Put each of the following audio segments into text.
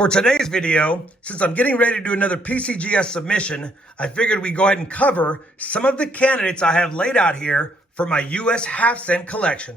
For today's video, since I'm getting ready to do another PCGS submission, I figured we'd go ahead and cover some of the candidates I have laid out here for my US half-cent collection.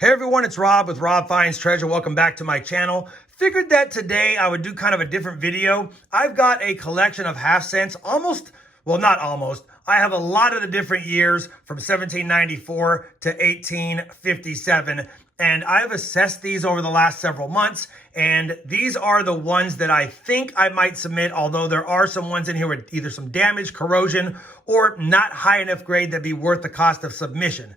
Hey everyone, it's Rob with RobFindsTreasure. Welcome back to my channel. Figured that today I would do kind of a different video. I've got a collection of half cents, not almost. I have a lot of the different years from 1794 to 1857. And I've assessed these over the last several months. And these are the ones that I think I might submit, although there are some ones in here with either some damage, corrosion, or not high enough grade that'd be worth the cost of submission.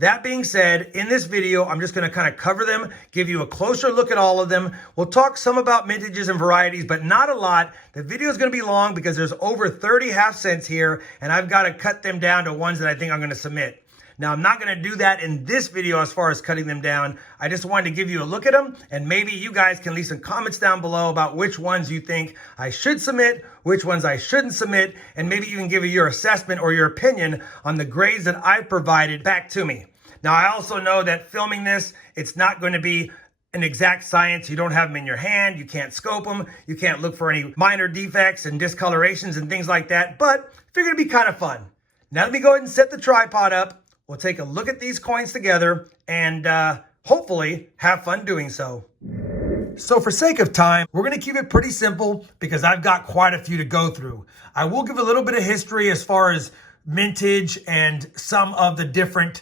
That being said, in this video, I'm just going to kind of cover them, give you a closer look at all of them. We'll talk some about mintages and varieties, but not a lot. The video is going to be long because there's over 30 half cents here, and I've got to cut them down to ones that I think I'm going to submit. Now, I'm not going to do that in this video as far as cutting them down. I just wanted to give you a look at them, and maybe you guys can leave some comments down below about which ones you think I should submit, which ones I shouldn't submit, and maybe even give you your assessment or your opinion on the grades that I've provided back to me. Now, I also know that filming this, it's not going to be an exact science. You don't have them in your hand. You can't scope them. You can't look for any minor defects and discolorations and things like that, but figured it'd be kind of fun. Now, let me go ahead and set the tripod up. We'll take a look at these coins together and hopefully have fun doing so. So for sake of time, we're going to keep it pretty simple because I've got quite a few to go through. I will give a little bit of history as far as mintage and some of the different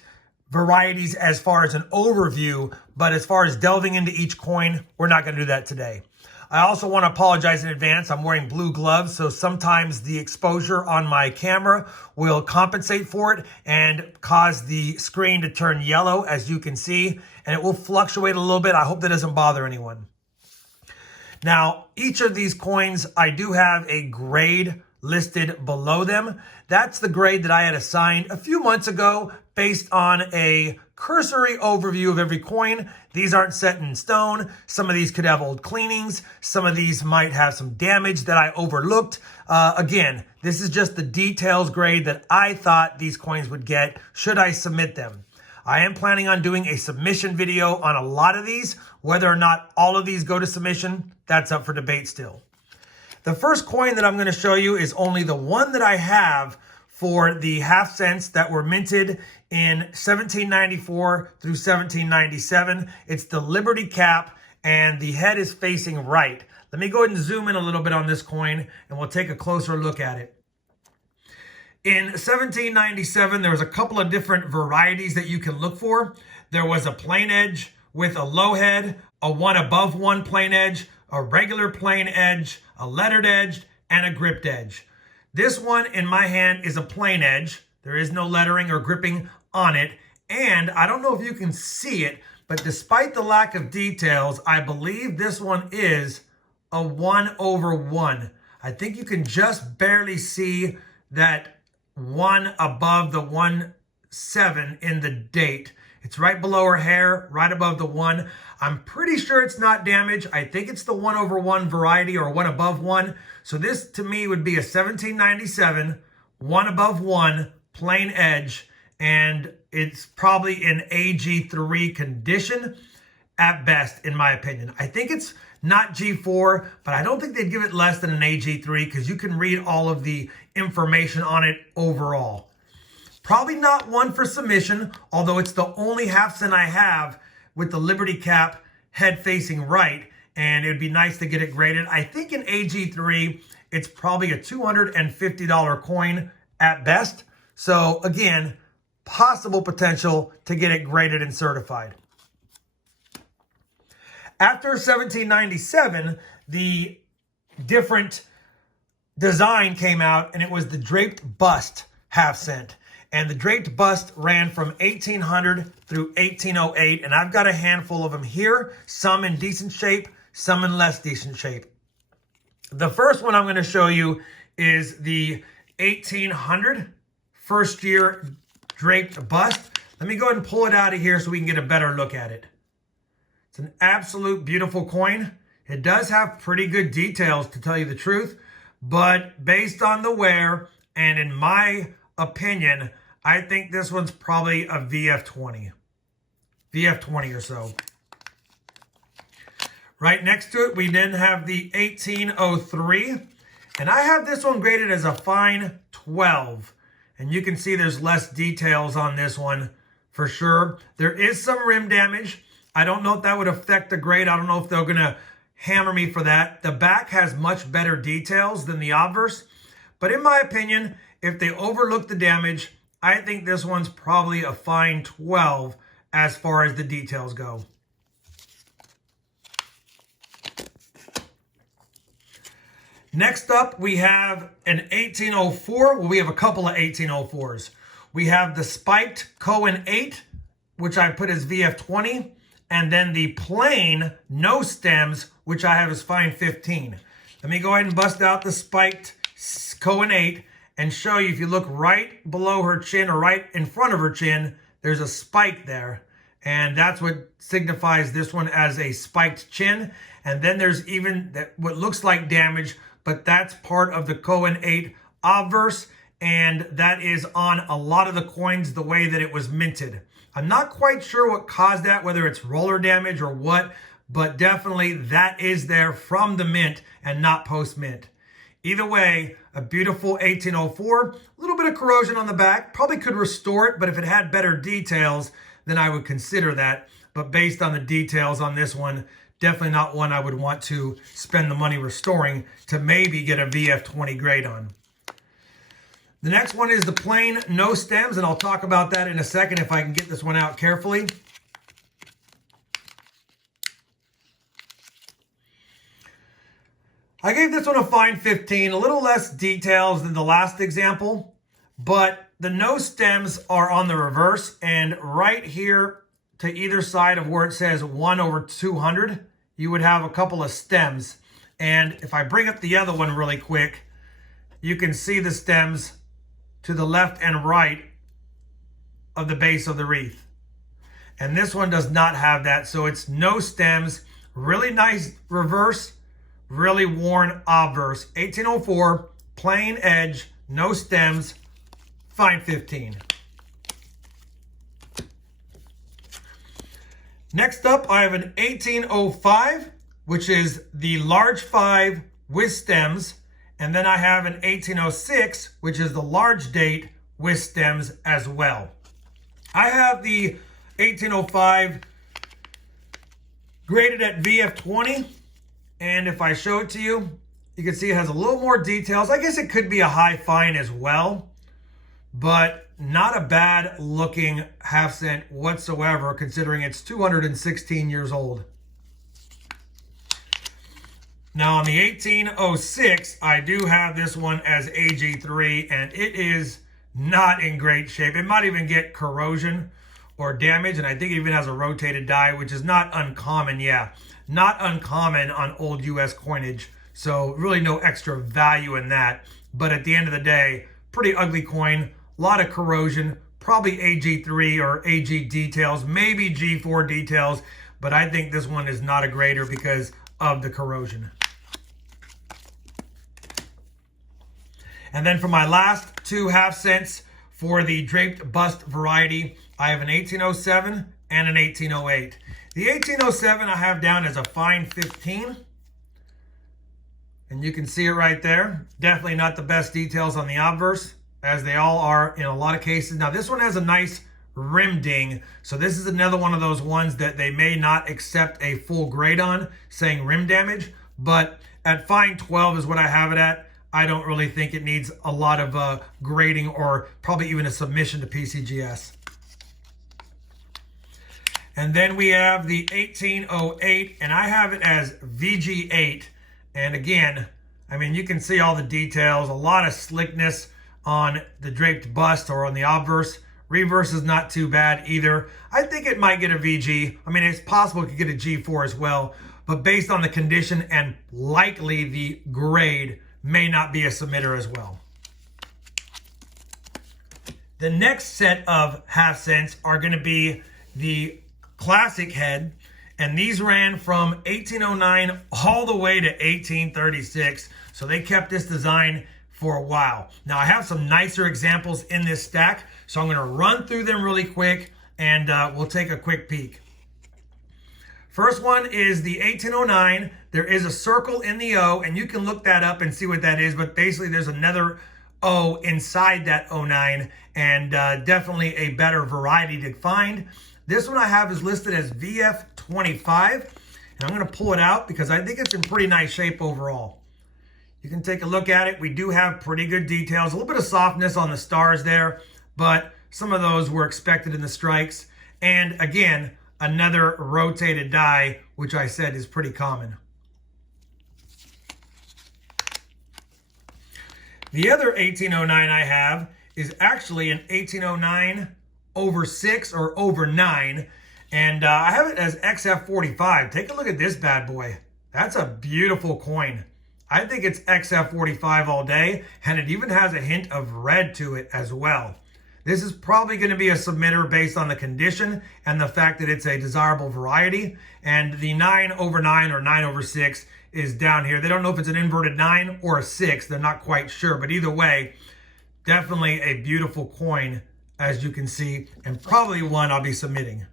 varieties as far as an overview, but as far as delving into each coin, we're not going to do that today. I also want to apologize in advance. I'm wearing blue gloves, so sometimes the exposure on my camera will compensate for it and cause the screen to turn yellow, as you can see, and it will fluctuate a little bit. I hope that doesn't bother anyone. Now, each of these coins, I do have a grade listed below them. That's the grade that I had assigned a few months ago based on a cursory overview of every coin. These aren't set in stone. Some of these could have old cleanings. Some of these might have some damage that I overlooked. Again, this is just the details grade that I thought these coins would get should I submit them. I am planning on doing a submission video on a lot of these. Whether or not all of these go to submission, that's up for debate still. The first coin that I'm going to show you is only the one that I have for the half cents that were minted in 1794 through 1797. It's the Liberty cap, and the head is facing right. Let me go ahead and zoom in a little bit on this coin, and we'll take a closer look at it. In 1797, there was a couple of different varieties that you can look for. There was a plain edge with a low head, a one above one plain edge, a regular plain edge, a lettered edge, and a gripped edge. This one in my hand is a plain edge. There is no lettering or gripping on it. And I don't know if you can see it, but despite the lack of details, I believe this one is a 1/1. I think you can just barely see that 1 above the 1/7 in the date. It's right below her hair, right above the 1. I'm pretty sure it's not damaged. I think it's the 1/1 variety or 1 above 1. So this to me would be a 1797, 1 above 1, plain edge, and it's probably in AG3 condition at best, in my opinion. I think it's not G4, but I don't think they'd give it less than an AG3 because you can read all of the information on it overall. Probably not one for submission, although it's the only half cent I have with the Liberty cap head facing right, and it'd be nice to get it graded. I think in AG3, it's probably a $250 coin at best. So again, possible potential to get it graded and certified. After 1797, the different design came out, and it was the Draped Bust half cent. And the Draped Bust ran from 1800 through 1808. And I've got a handful of them here, some in decent shape, some in less decent shape. The first one I'm going to show you is the 1800 first year Draped Bust. Let me go ahead and pull it out of here so we can get a better look at it. It's an absolute beautiful coin. It does have pretty good details, to tell you the truth, but based on the wear and in my opinion, I think this one's probably a VF20. VF20 or so. Right next to it, we then have the 1803. And I have this one graded as a fine 12. And you can see there's less details on this one for sure. There is some rim damage. I don't know if that would affect the grade. I don't know if they're going to hammer me for that. The back has much better details than the obverse. But in my opinion, if they overlook the damage, I think this one's probably a fine 12 as far as the details go. Next up, we have an 1804. Well, we have a couple of 1804s. We have the spiked Coins 8, which I put as VF20, and then the plain no stems, which I have as fine 15. Let me go ahead and bust out the spiked Coins 8 and show you, if you look right below her chin or right in front of her chin, there's a spike there. And that's what signifies this one as a spiked chin. And then there's even what looks like damage, but that's part of the Coins 8 obverse, and that is on a lot of the coins the way that it was minted. I'm not quite sure what caused that, whether it's roller damage or what, but definitely that is there from the mint and not post-mint. Either way, a beautiful 1804, a little bit of corrosion on the back, probably could restore it, but if it had better details, then I would consider that. But based on the details on this one, definitely not one I would want to spend the money restoring to maybe get a VF20 grade on. The next one is the plain no stems, and I'll talk about that in a second if I can get this one out carefully. I gave this one a fine 15, a little less details than the last example, but the no stems are on the reverse, and right here to either side of where it says 1/200, you would have a couple of stems. And if I bring up the other one really quick, you can see the stems to the left and right of the base of the wreath. And this one does not have that, so it's no stems, really nice reverse, really worn obverse. 1804, plain edge, no stems, fine 15. Next up, I have an 1805, which is the large 5 with stems. And then I have an 1806, which is the large date with stems as well. I have the 1805 graded at VF20. And if I show it to you, you can see it has a little more details. I guess it could be a high fine as well, but not a bad looking half cent whatsoever, considering it's 216 years old. Now on the 1806, I do have this one as AG3, and it is not in great shape. It might even get corrosion or damage, and I think it even has a rotated die, which is not uncommon. Yeah, not uncommon on old US coinage, so really no extra value in that. But at the end of the day, pretty ugly coin, a lot of corrosion, probably AG3 or AG details, maybe G4 details, but I think this one is not a grader because of the corrosion. And then for my last 2 half cents for the Draped Bust variety, I have an 1807 and an 1808. The 1807 I have down as a fine 15. And you can see it right there. Definitely not the best details on the obverse, as they all are in a lot of cases. Now this one has a nice rim ding, so this is another one of those ones that they may not accept a full grade on, saying rim damage, but at fine 12 is what I have it at. I don't really think it needs a lot of grading or probably even a submission to PCGS. And then we have the 1808, and I have it as VG8. And again, I mean, you can see all the details, a lot of slickness on the Draped Bust or on the obverse. Reverse is not too bad either. I think it might get a VG. I mean, it's possible it could get a G4 as well, but based on the condition and likely the grade, may not be a submitter as well. The next set of half cents are going to be the classic head, and these ran from 1809 all the way to 1836. So they kept this design for a while. Now I have some nicer examples in this stack, so I'm going to run through them really quick and we'll take a quick peek. First one is the 1809. There is a circle in the O, and you can look that up and see what that is, but basically there's another O inside that 09, and definitely a better variety to find. This one I have is listed as VF25, and I'm going to pull it out because I think it's in pretty nice shape overall. You can take a look at it. We do have pretty good details, a little bit of softness on the stars there, but some of those were expected in the strikes. And again, another rotated die, which I said is pretty common. The other 1809 I have is actually an 1809 over 6 or over 9. And I have it as XF45. Take a look at this bad boy. That's a beautiful coin. I think it's XF45 all day, and it even has a hint of red to it as well. This is probably going to be a submitter based on the condition and the fact that it's a desirable variety. And the 9 over 9 or 9 over 6 is down here. They don't know if it's an inverted 9 or a 6. They're not quite sure. But either way, definitely a beautiful coin, as you can see, and probably one I'll be submitting.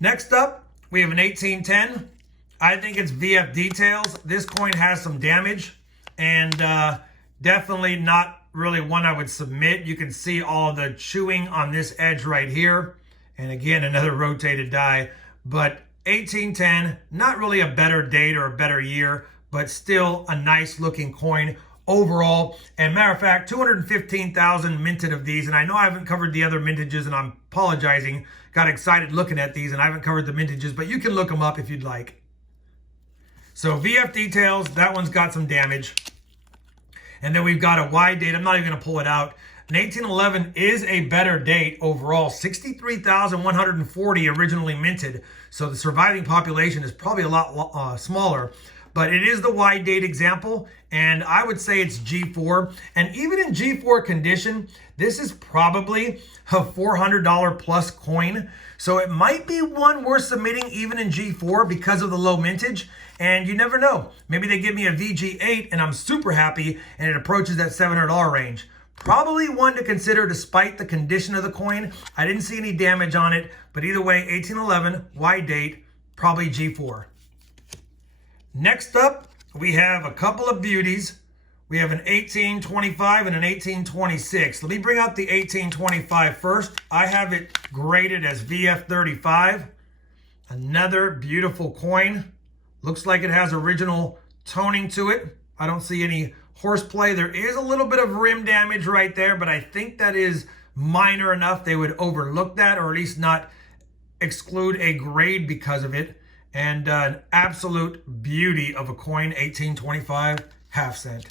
Next up, we have an 1810. I think it's VF Details. This coin has some damage, and definitely not really one I would submit. You can see all the chewing on this edge right here. And again, another rotated die. But 1810, not really a better date or a better year, but still a nice looking coin overall. And matter of fact, 215,000 minted of these. And I know I haven't covered the other mintages, and I'm apologizing. Got excited looking at these, and I haven't covered the mintages, but you can look them up if you'd like. So VF Details, that one's got some damage. And then we've got a wide date. I'm not even going to pull it out. An 1811 is a better date overall. 63,140 originally minted. So the surviving population is probably a lot smaller. But it is the wide date example, and I would say it's G4. And even in G4 condition, this is probably a $400 plus coin. So it might be one worth submitting even in G4 because of the low mintage. And you never know. Maybe they give me a VG8 and I'm super happy and it approaches that $700 range. Probably one to consider despite the condition of the coin. I didn't see any damage on it, but either way, 1811, wide date, probably G4. Next up, we have a couple of beauties. We have an 1825 and an 1826. Let me bring out the 1825 first. I have it graded as VF35. Another beautiful coin. Looks like it has original toning to it. I don't see any horseplay. There is a little bit of rim damage right there, but I think that is minor enough they would overlook that, or at least not exclude a grade because of it. And an absolute beauty of a coin, 1825 half cent.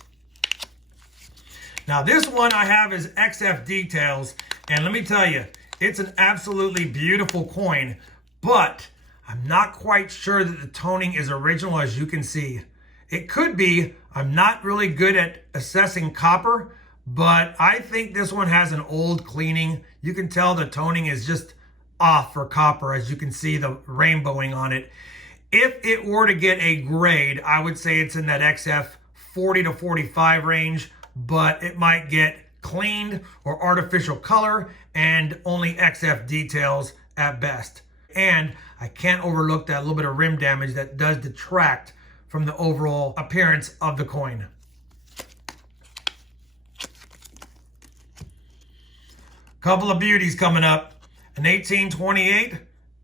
Now this one I have is XF Details, and let me tell you, it's an absolutely beautiful coin, but I'm not quite sure that the toning is original, as you can see. It could be. I'm not really good at assessing copper, but I think this one has an old cleaning. You can tell the toning is just off for copper, as you can see the rainbowing on it. If it were to get a grade, I would say it's in that XF 40 to 45 range, but it might get cleaned or artificial color and only XF Details at best. And I can't overlook that little bit of rim damage that does detract from the overall appearance of the coin. Couple of beauties coming up. An 1828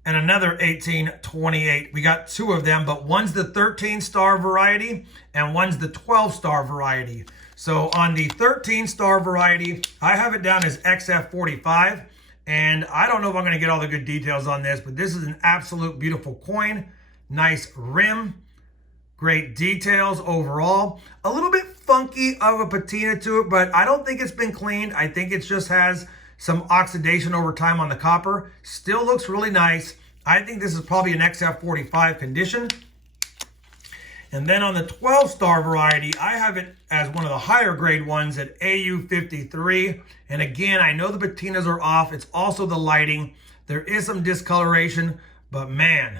and another 1828. We got two of them, but one's the 13-star variety and one's the 12-star variety. So on the 13-star variety, I have it down as XF45. And I don't know if I'm going to get all the good details on this, but this is an absolute beautiful coin. Nice rim. Great details overall. A little bit funky of a patina to it, but I don't think it's been cleaned. I think it just has some oxidation over time on the copper. Still looks really nice. I think this is probably an XF45 condition. And then on the 12-star variety, I have it as one of the higher grade ones at AU53. And again, I know the patinas are off. It's also the lighting. There is some discoloration, but man,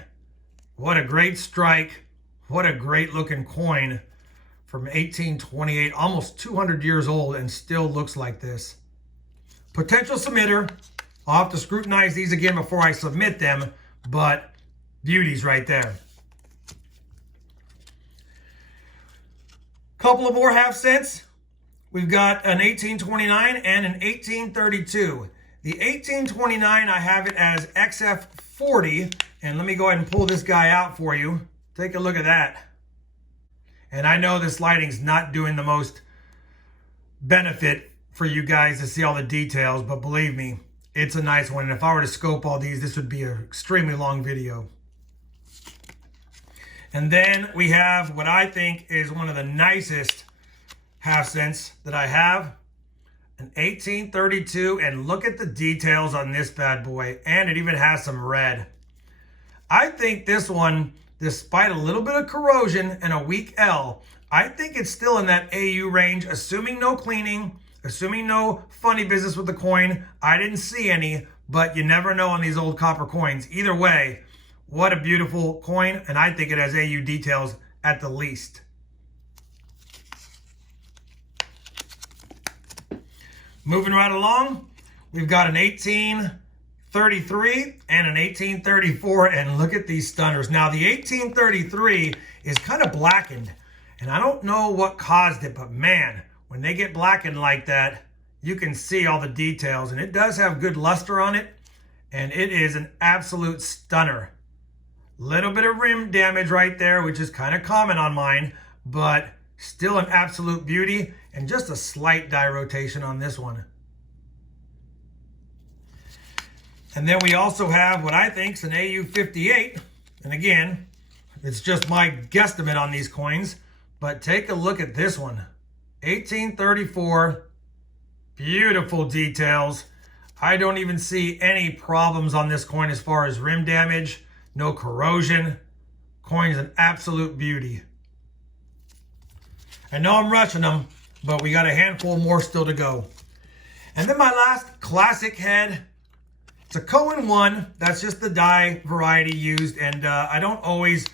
what a great strike. What a great looking coin from 1828, almost 200 years old, and still looks like this. Potential submitter. I'll have to scrutinize these again before I submit them, but beauties right there. Couple of more half cents. We've got an 1829 and an 1832. The 1829, I have it as XF40, and let me go ahead and pull this guy out for you. Take a look at that. And I know this lighting's not doing the most benefit for you guys to see all the details, but believe me, it's a nice one. And if I were to scope all these, this would be an extremely long video. And then we have what I think is one of the nicest half cents that I have, an 1832, and look at the details on this bad boy, and it even has some red. I think this one, despite a little bit of corrosion and a weak L, I think it's still in that AU range, assuming no cleaning, assuming no funny business with the coin. I didn't see any, but you never know on these old copper coins. Either way, what a beautiful coin, and I think it has AU details at the least. Moving right along, we've got an 1833 and an 1834, and look at these stunners. Now, the 1833 is kind of blackened, and I don't know what caused it, but man, when they get blackened like that, you can see all the details, and it does have good luster on it, and it is an absolute stunner. Little bit of rim damage right there, which is kind of common on mine, but still an absolute beauty, and just a slight die rotation on this one. And then we also have what I think is an AU58. And again, it's just my guesstimate on these coins, but take a look at this one. 1834, beautiful details. I don't even see any problems on this coin as far as rim damage, no corrosion. Coin's an absolute beauty. I know I'm rushing them, but we got a handful more still to go. And then my last classic head, it's a Coin 1. That's just the die variety used, and I don't always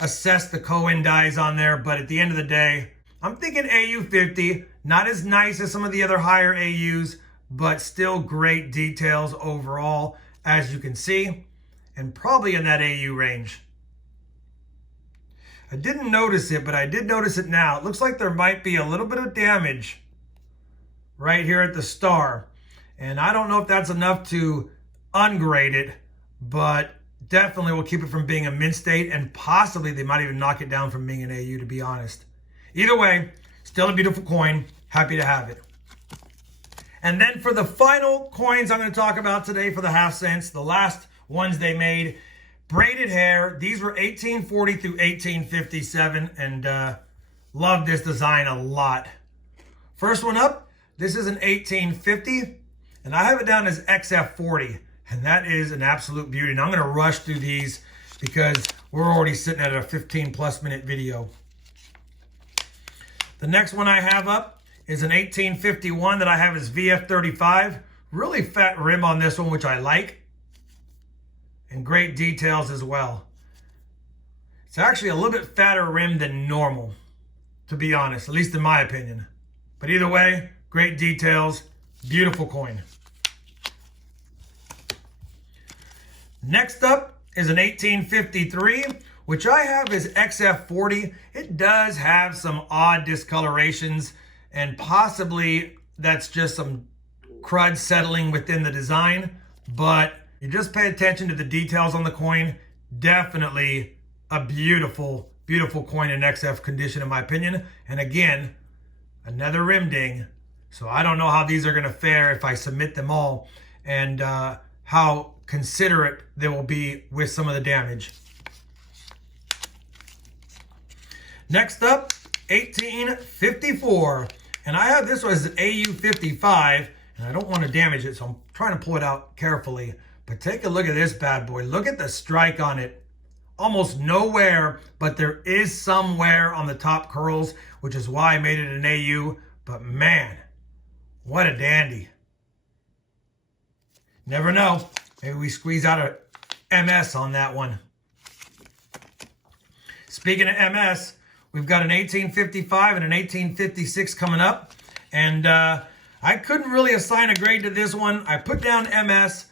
assess the Coin dies on there, but at the end of the day, I'm thinking AU50. Not as nice as some of the other higher AUs, but still great details overall, as you can see, and probably in that AU range. I didn't notice it, but I did notice it now. It looks like there might be a little bit of damage right here at the star. And I don't know if that's enough to ungrade it, but definitely will keep it from being a mint state, and possibly they might even knock it down from being an AU, to be honest. Either way, still a beautiful coin. Happy to have it. And then for the final coins I'm going to talk about today for the half cents, the last ones they made, Braided Hair. These were 1840 through 1857, and love this design a lot. First one up, this is an 1850, and I have it down as XF40, and that is an absolute beauty. And I'm going to rush through these because we're already sitting at a 15+ minute video. The next one I have up is an 1851 that I have as VF35. Really fat rim on this one, which I like. And great details as well. It's actually a little bit fatter rim than normal, to be honest, at least in my opinion. But either way, great details, beautiful coin. Next up is an 1853, which I have as XF40. It does have some odd discolorations, and possibly that's just some crud settling within the design, but you just pay attention to the details on the coin. Definitely a beautiful, beautiful coin in XF condition, in my opinion. And again, another rim ding. So I don't know how these are going to fare if I submit them all, and how considerate they will be with some of the damage. Next up, 1854. And I have this one as an AU55, and I don't want to damage it, so I'm trying to pull it out carefully. But take a look at this bad boy. Look at the strike on it. Almost no wear, but there is some wear on the top curls, which is why I made it an AU. But man, what a dandy. Never know. Maybe we squeeze out a MS on that one. Speaking of MS, we've got an 1855 and an 1856 coming up. And I couldn't really assign a grade to this one. I put down MS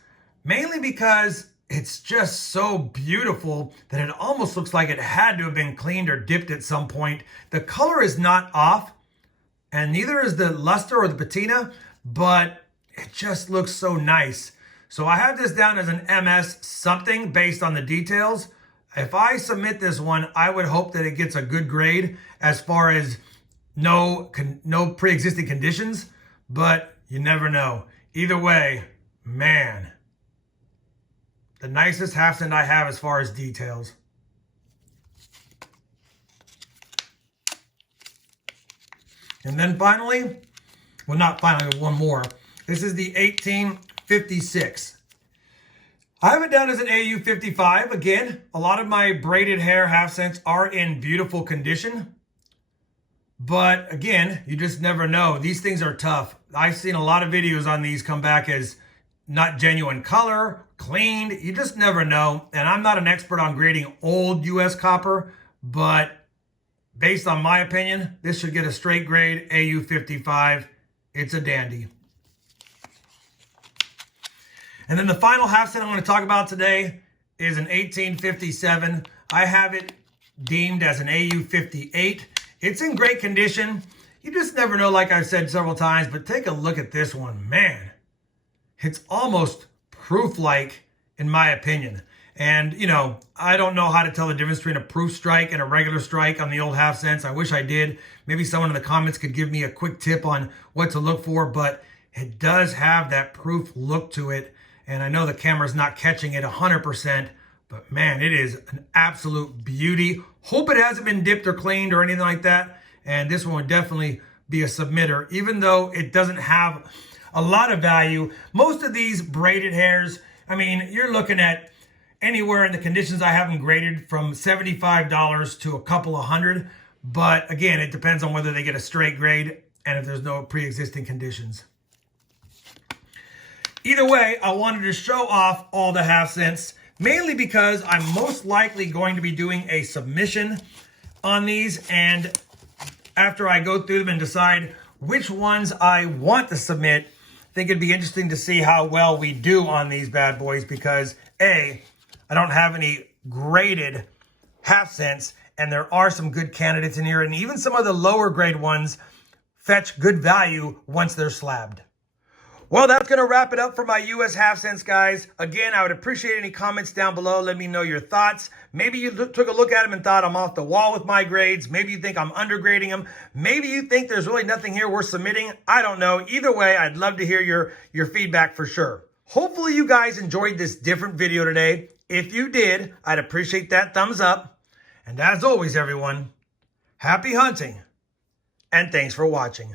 mainly because it's just so beautiful that it almost looks like it had to have been cleaned or dipped at some point. The color is not off, and neither is the luster or the patina, but it just looks so nice. So I have this down as an MS something based on the details. If I submit this one, I would hope that it gets a good grade as far as no pre-existing conditions, but you never know. Either way, man, the nicest half cent I have as far as details. And then finally, well, not finally, one more. This is the 1856. I have it down as an AU55. Again, a lot of my braided hair half cents are in beautiful condition. But again, you just never know. These things are tough. I've seen a lot of videos on these come back as not genuine color, cleaned. You just never know. And I'm not an expert on grading old US copper, but based on my opinion, this should get a straight grade AU55. It's a dandy. And then the final half cent I'm going to talk about today is an 1857. I have it deemed as an AU58. It's in great condition. You just never know, like I've said several times, but take a look at this one. Man, it's almost proof-like, in my opinion. And, you know, I don't know how to tell the difference between a proof strike and a regular strike on the old half cents. I wish I did. Maybe someone in the comments could give me a quick tip on what to look for, but it does have that proof look to it. And I know the camera's not catching it 100%, but man, it is an absolute beauty. Hope it hasn't been dipped or cleaned or anything like that. And this one would definitely be a submitter, even though it doesn't have a lot of value. Most of these braided hairs, I mean, you're looking at anywhere in the conditions I have them graded from $75 to a couple of hundred. But again, it depends on whether they get a straight grade and if there's no pre-existing conditions. Either way, I wanted to show off all the half cents, mainly because I'm most likely going to be doing a submission on these. And after I go through them and decide which ones I want to submit, I think it'd be interesting to see how well we do on these bad boys because A, I don't have any graded half cents, and there are some good candidates in here, and even some of the lower grade ones fetch good value once they're slabbed. Well, that's going to wrap it up for my US half cents, guys. Again, I would appreciate any comments down below. Let me know your thoughts. Maybe you took a look at them and thought I'm off the wall with my grades. Maybe you think I'm undergrading them. Maybe you think there's really nothing here worth submitting. I don't know. Either way, I'd love to hear your feedback for sure. Hopefully you guys enjoyed this different video today. If you did, I'd appreciate that thumbs up. And as always, everyone, happy hunting and thanks for watching.